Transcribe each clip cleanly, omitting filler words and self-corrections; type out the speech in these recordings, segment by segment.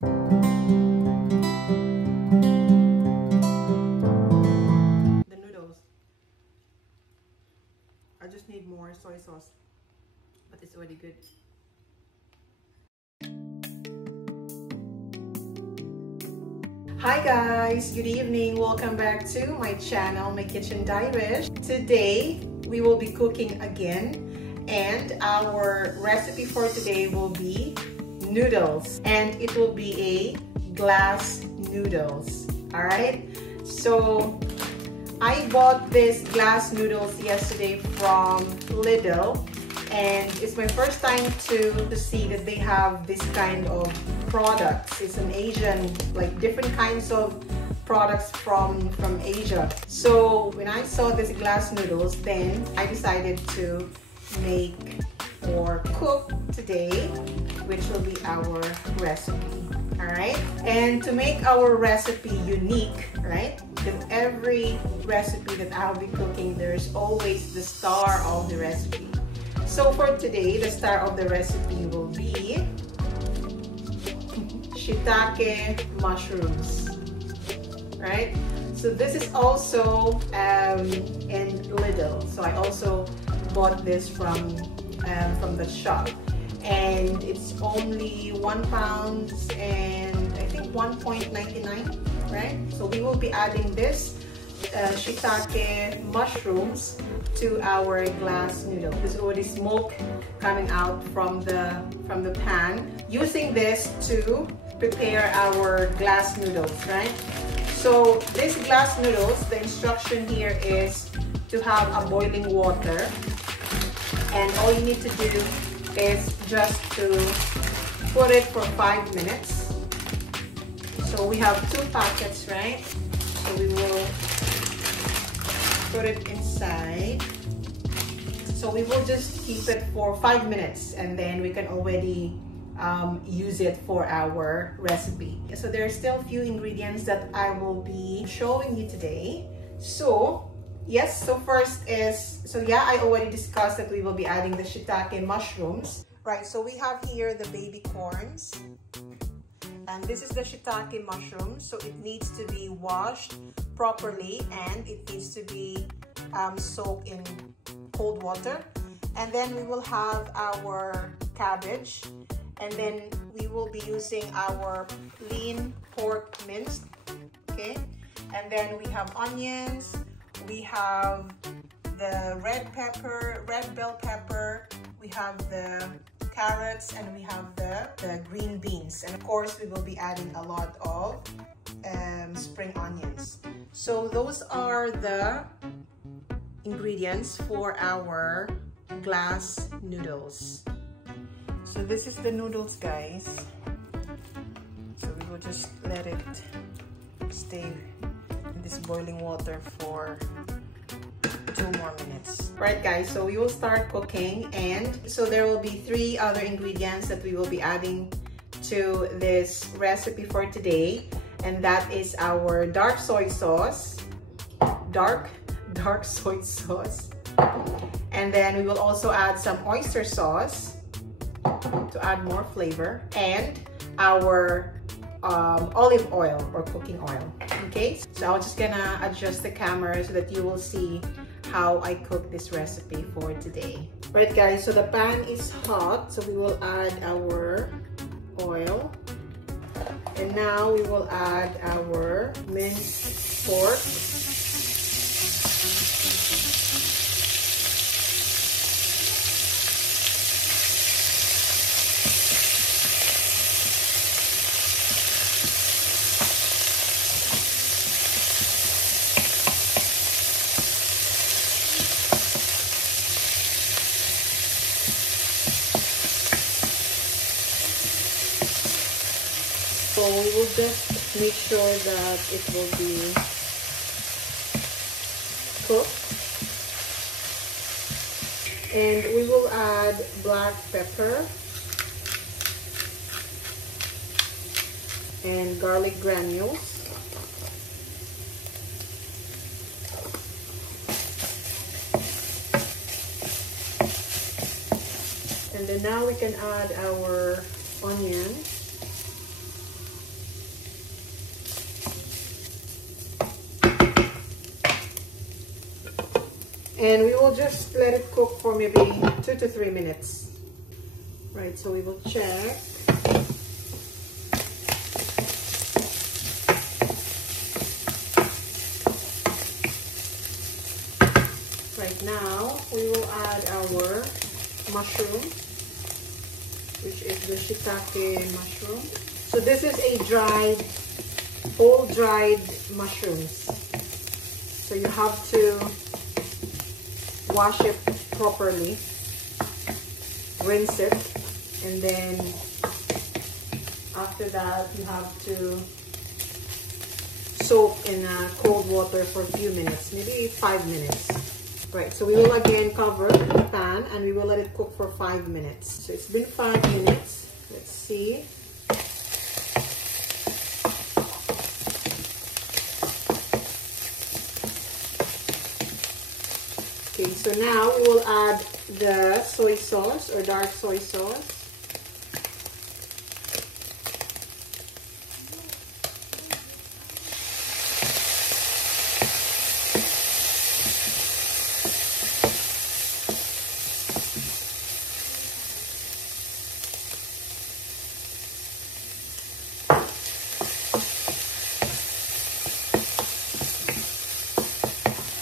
The noodles. I just need more soy sauce, but it's already good. Hi guys, good evening. Welcome back to my channel, MyKitchendairish. Today we will be cooking again, and our recipe for today will be noodles, and it will be a glass noodles. All right, so I bought this glass noodles yesterday from Lidl, and it's my first time to see that they have this kind of products. It's an Asian, like different kinds of products from Asia. So when I saw this glass noodles, then I decided to make or cook today, which will be our recipe. All right, and to make our recipe unique, right? Because every recipe that I'll be cooking, there's always the star of the recipe. So for today, the star of the recipe will be Shiitake mushrooms, right? So this is also in Lidl. So I also bought this from the shop, and it's only £1 and I think 1.99, right? So we will be adding this shiitake mushrooms to our glass noodle. There's already smoke coming out from the pan. Using this to prepare our glass noodles, right? So this glass noodles, the instruction here is to have a boiling water, and all you need to do is just to put it for 5 minutes. So we have 2 packets, right? So we will put it inside. So we will just keep it for 5 minutes, and then we can already use it for our recipe. So there are still a few ingredients that I will be showing you today. So yes, so first is, so yeah, I already discussed that we will be adding the shiitake mushrooms. Right, so we have here the baby corns, and this is the shiitake mushrooms. So it needs to be washed properly, and it needs to be soaked in cold water. And then we will have our cabbage, and then we will be using our lean pork minced, okay? And then we have onions, we have the red bell pepper, we have the carrots, and we have the green beans. And of course, we will be adding a lot of spring onions. So those are the ingredients for our glass noodles. So this is the noodles, guys. So we will just let it stay in this boiling water for 2 more minutes. Right, guys, so we will start cooking, and so there will be 3 other ingredients that we will be adding to this recipe for today, and that is our dark soy sauce, dark soy sauce, and then we will also add some oyster sauce to add more flavor, and our olive oil or cooking oil. Okay, so I'm just gonna adjust the camera so that you will see how I cook this recipe for today. Right, guys, so the pan is hot, so we will add our oil, and now we will add our minced pork. So we will just make sure that it will be cooked. And we will add black pepper and garlic granules. And then now we can add our onion. And we will just let it cook for maybe 2 to 3 minutes. Right, so we will check. Right now, we will add our mushroom, which is the shiitake mushroom. So this is a dried, whole dried mushrooms. So you have to wash it properly, rinse it, and then after that you have to soak in cold water for a few minutes, maybe 5 minutes. Right, so we will again cover the pan and we will let it cook for 5 minutes. So it's been 5 minutes. Let's see. Okay, so now we will add the soy sauce or dark soy sauce.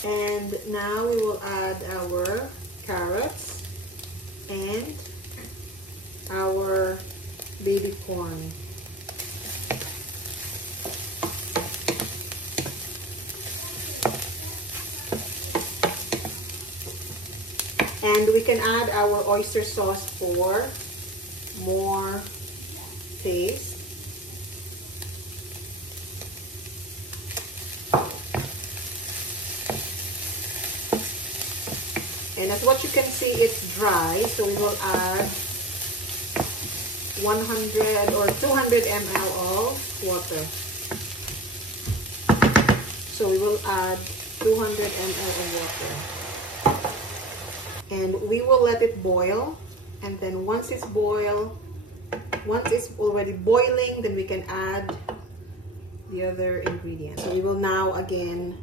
And now we will add our carrots and our baby corn. And we can add our oyster sauce for more taste. And as what you can see, it's dry, so we will add 100 or 200 ml of water. So we will add 200 ml of water. And we will let it boil. And then once it's already boiling, then we can add the other ingredients. So we will now again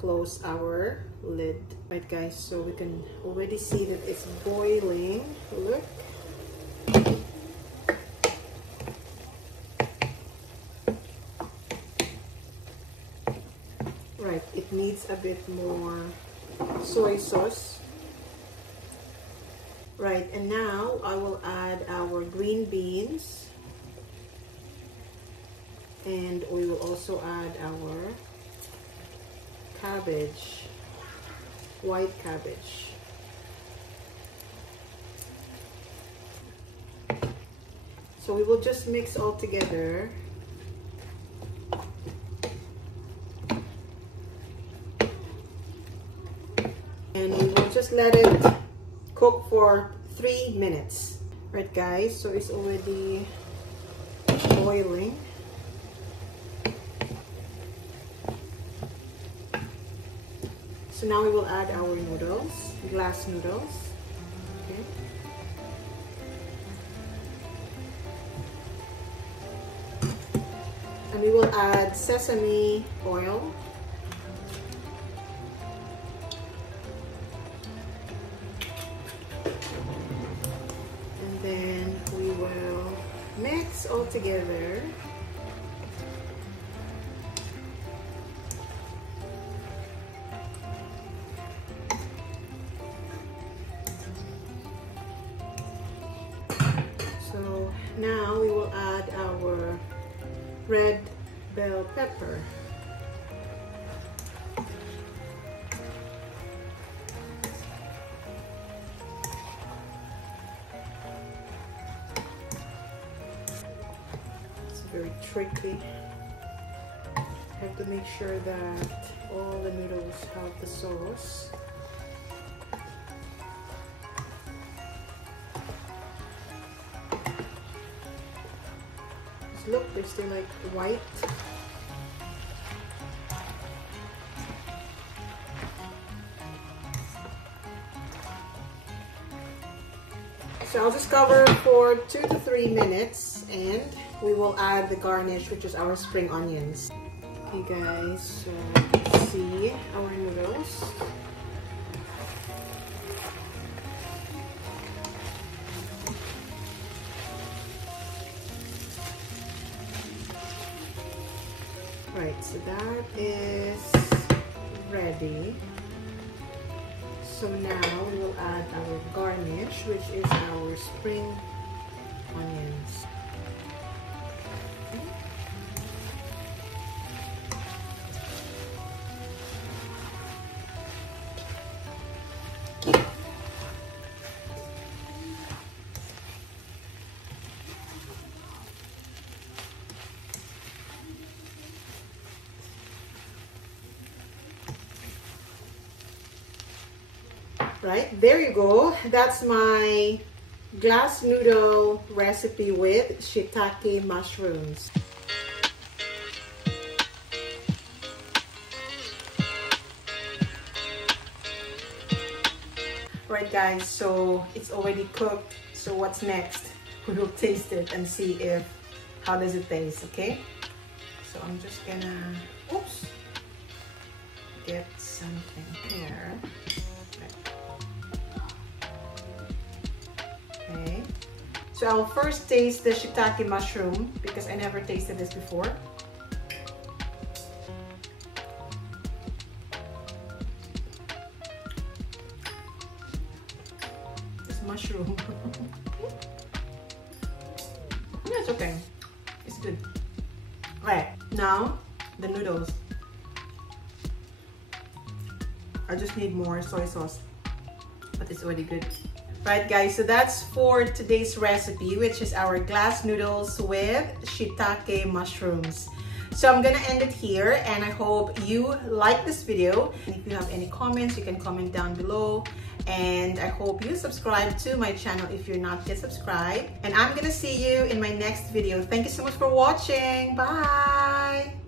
close our lid. Right guys, so we can already see that it's boiling. Look. Right, it needs a bit more soy sauce. Right, and now I will add our green beans, and we will also add our cabbage, white cabbage. So we will just mix all together. And we will just let it cook for 3 minutes. Right guys, so it's already boiling. So now we will add our noodles, glass noodles. Okay. And we will add sesame oil. And then we will mix all together. So now we will add our red bell pepper. It's very tricky. You have to make sure that all the noodles have the sauce. Look, they're still like white. So I'll just cover for 2 to 3 minutes and we will add the garnish, which is our spring onions. Okay guys, so let's see our noodles. Okay, so now we will add our red bell pepper. So very tricky. You have to make sure that all the noodles have the sauce. Just look, they're still like white. So I'll just cover for 2 to 3 minutes and we will add the garnish, which is our spring onions. Okay guys, so let's see our noodles. Right, so that is ready. So now we will add our garnish, which is our spring onions. Right, there you go. That's my glass noodle recipe with shiitake mushrooms. Right guys, so it's already cooked. So what's next? We will taste it and see how does it taste, okay? So I'm just gonna, oops, get something here. Okay, so I'll first taste the shiitake mushroom because I never tasted this before. This mushroom. Yeah, it's okay. It's good. Alright, now the noodles. I just need more soy sauce, but it's already good. Right guys, so that's for today's recipe, which is our glass noodles with shiitake mushrooms. So I'm gonna end it here, and I hope you like this video. And if you have any comments, you can comment down below. And I hope you subscribe to my channel if you're not yet subscribed. And I'm gonna see you in my next video. Thank you so much for watching. Bye!